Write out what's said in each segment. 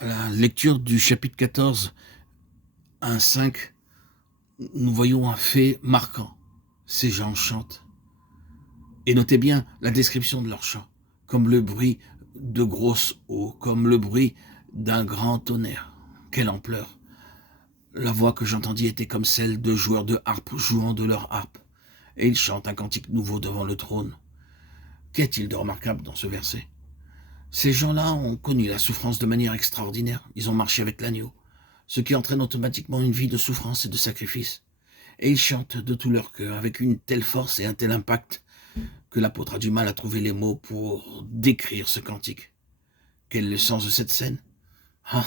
À la lecture du chapitre 14, 1-5, nous voyons un fait marquant. Ces gens chantent. Et notez bien la description de leur chant, comme le bruit de grosses eaux, comme le bruit d'un grand tonnerre. Quelle ampleur! La voix que j'entendis était comme celle de joueurs de harpe jouant de leur harpe, et ils chantent un cantique nouveau devant le trône. Qu'y a-t-il de remarquable dans ce verset? Ces gens-là ont connu la souffrance de manière extraordinaire. Ils ont marché avec l'agneau, ce qui entraîne automatiquement une vie de souffrance et de sacrifice. Et ils chantent de tout leur cœur, avec une telle force et un tel impact, que l'apôtre a du mal à trouver les mots pour décrire ce cantique. Quel est le sens de cette scène? Ah,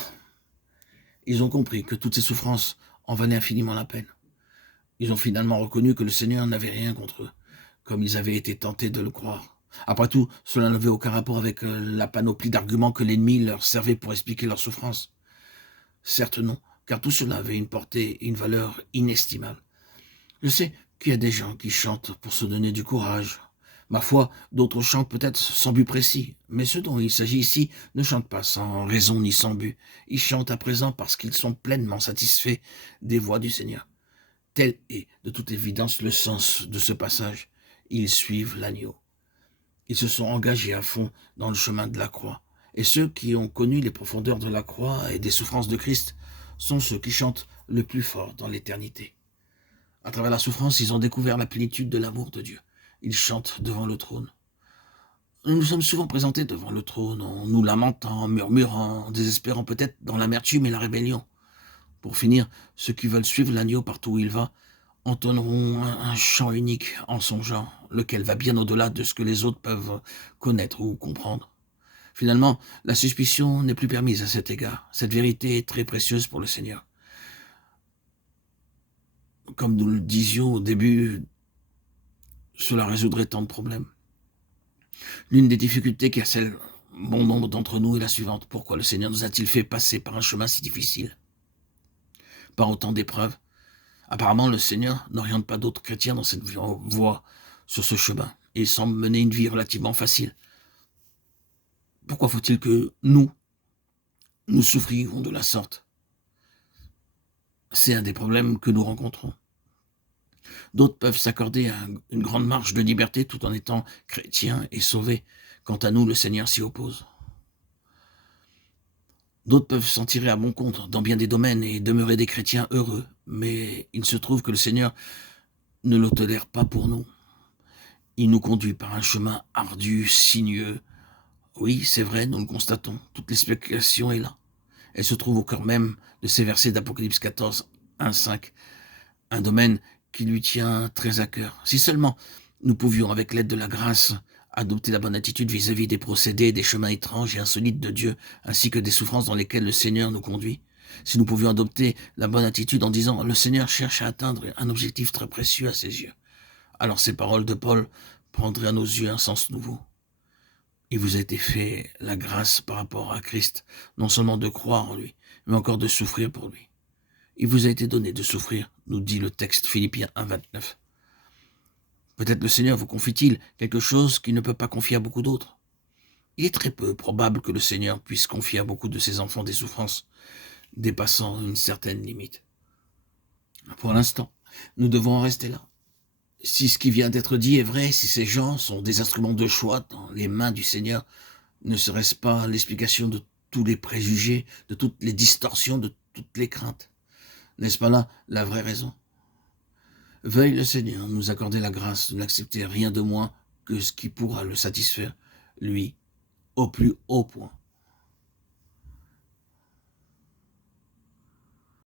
ils ont compris que toutes ces souffrances en valaient infiniment la peine. Ils ont finalement reconnu que le Seigneur n'avait rien contre eux, comme ils avaient été tentés de le croire. Après tout, cela n'avait aucun rapport avec la panoplie d'arguments que l'ennemi leur servait pour expliquer leur souffrance. Certes non, car tout cela avait une portée et une valeur inestimables. Je sais qu'il y a des gens qui chantent pour se donner du courage. Ma foi, d'autres chantent peut-être sans but précis, mais ceux dont il s'agit ici ne chantent pas sans raison ni sans but. Ils chantent à présent parce qu'ils sont pleinement satisfaits des voix du Seigneur. Tel est, de toute évidence, le sens de ce passage. Ils suivent l'agneau. Ils se sont engagés à fond dans le chemin de la croix. Et ceux qui ont connu les profondeurs de la croix et des souffrances de Christ sont ceux qui chantent le plus fort dans l'éternité. À travers la souffrance, ils ont découvert la plénitude de l'amour de Dieu. Ils chantent devant le trône. Nous nous sommes souvent présentés devant le trône en nous lamentant, murmurant, désespérant peut-être dans l'amertume et la rébellion. Pour finir, ceux qui veulent suivre l'agneau partout où il va entonneront un chant unique en son genre, lequel va bien au-delà de ce que les autres peuvent connaître ou comprendre. Finalement, la suspicion n'est plus permise à cet égard. Cette vérité est très précieuse pour le Seigneur. Comme nous le disions au début, cela résoudrait tant de problèmes. L'une des difficultés qui harcèle bon nombre d'entre nous est la suivante. Pourquoi le Seigneur nous a-t-il fait passer par un chemin si difficile, par autant d'épreuves? Apparemment, le Seigneur n'oriente pas d'autres chrétiens dans cette voie, sur ce chemin. Et il semble mener une vie relativement facile. Pourquoi faut-il que nous souffrions de la sorte? C'est un des problèmes que nous rencontrons. D'autres peuvent s'accorder une grande marge de liberté tout en étant chrétiens et sauvés. Quant à nous, le Seigneur s'y oppose. D'autres peuvent s'en tirer à bon compte dans bien des domaines et demeurer des chrétiens heureux. Mais il se trouve que le Seigneur ne le tolère pas pour nous. Il nous conduit par un chemin ardu, sinueux. Oui, c'est vrai, nous le constatons. Toute l'explication est là. Elle se trouve au cœur même de ces versets d'Apocalypse 14, 1-5. Un domaine qui lui tient très à cœur. Si seulement nous pouvions, avec l'aide de la grâce, adopter la bonne attitude vis-à-vis des procédés, des chemins étranges et insolites de Dieu, ainsi que des souffrances dans lesquelles le Seigneur nous conduit. Si nous pouvions adopter la bonne attitude en disant « Le Seigneur cherche à atteindre un objectif très précieux à ses yeux », alors ces paroles de Paul prendraient à nos yeux un sens nouveau. Il vous a été fait la grâce par rapport à Christ, non seulement de croire en lui, mais encore de souffrir pour lui. Il vous a été donné de souffrir, nous dit le texte Philippiens 1,29. Peut-être le Seigneur vous confie-t-il quelque chose qu'il ne peut pas confier à beaucoup d'autres. Il est très peu probable que le Seigneur puisse confier à beaucoup de ses enfants des souffrances dépassant une certaine limite. Pour l'instant, nous devons en rester là. Si ce qui vient d'être dit est vrai, si ces gens sont des instruments de choix dans les mains du Seigneur, ne serait-ce pas l'explication de tous les préjugés, de toutes les distorsions, de toutes les craintes? N'est-ce pas là la vraie raison? Veuille le Seigneur nous accorder la grâce de n'accepter rien de moins que ce qui pourra le satisfaire, lui, au plus haut point.